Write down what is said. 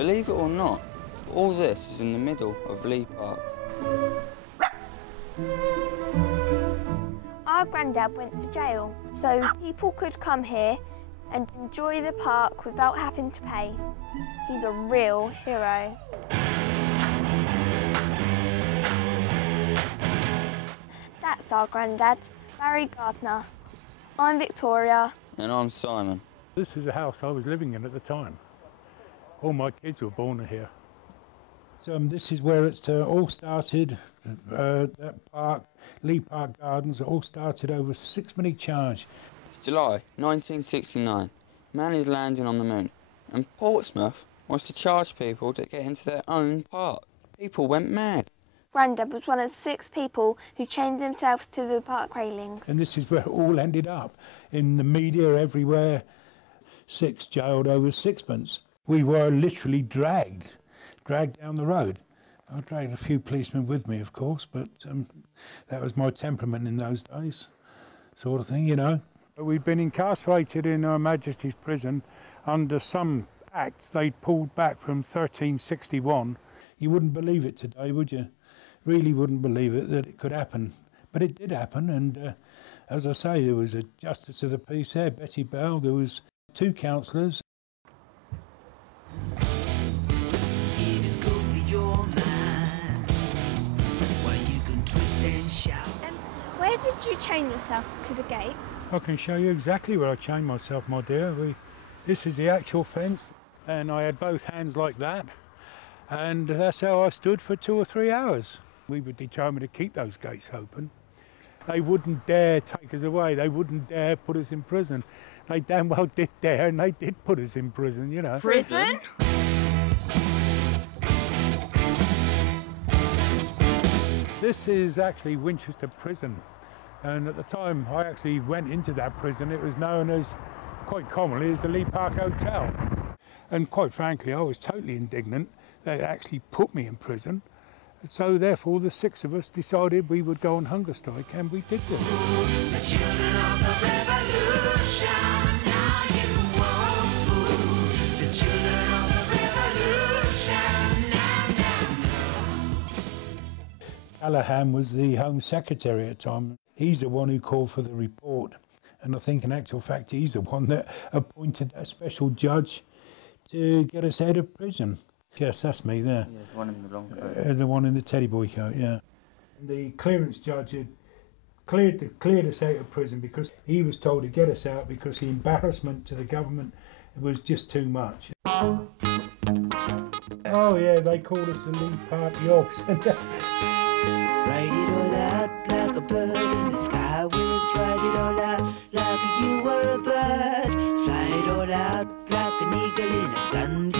Believe it or not, all this is in the middle of Leigh Park. Our granddad went to jail, so people could come here and enjoy the park without having to pay. He's a real hero. That's our granddad, Barry Gardner. I'm Victoria. And I'm Simon. This is a house I was living in at the time. All my kids were born here. So this is where it's all started. That park, Leigh Park Gardens, it all started over sixpenny charge. It's July 1969. Man is landing on the moon. And Portsmouth wants to charge people to get into their own park. People went mad. Grandad was one of 6 people who chained themselves to the park railings. And this is where it all ended up. In the media everywhere, 6 jailed over sixpence. We were literally dragged down the road. I dragged a few policemen with me, of course, but that was my temperament in those days, sort of thing, you know. We'd been incarcerated in Her Majesty's prison under some act they'd pulled back from 1361. You wouldn't believe it today, would you? Really wouldn't believe it, that it could happen. But it did happen, and as I say, there was a Justice of the Peace there, Betty Bell, there was 2 councillors. Where did you chain yourself to the gate? I can show you exactly where I chained myself, my dear. This is the actual fence, and I had both hands like that, and that's how I stood for 2 or 3 hours. We were determined to keep those gates open. They wouldn't dare take us away. They wouldn't dare put us in prison. They damn well did dare, and they did put us in prison, you know. Prison? This is actually Winchester Prison, and at the time I actually went into that prison, it was known as, quite commonly, as the Leigh Park Hotel. And quite frankly, I was totally indignant they actually put me in prison. So therefore the 6 of us decided we would go on hunger strike, and we did this. The children of the revolution, now you won't fool. The children of the revolution, now. Callahan was the Home Secretary at the time. He's the one who called for the report, and I think in actual fact he's the one that appointed a special judge to get us out of prison. Yes, that's me there. Yeah, the one in the long coat. The one in the teddy boy coat, yeah. The clearance judge had cleared us out of prison because he was told to get us out because the embarrassment to the government was just too much. Oh yeah, they called us the Leigh Park Yogs. Write it all out like a bird in the sky. We'll write it all out like you were a bird. Fly it all out like an eagle in a sunbeam.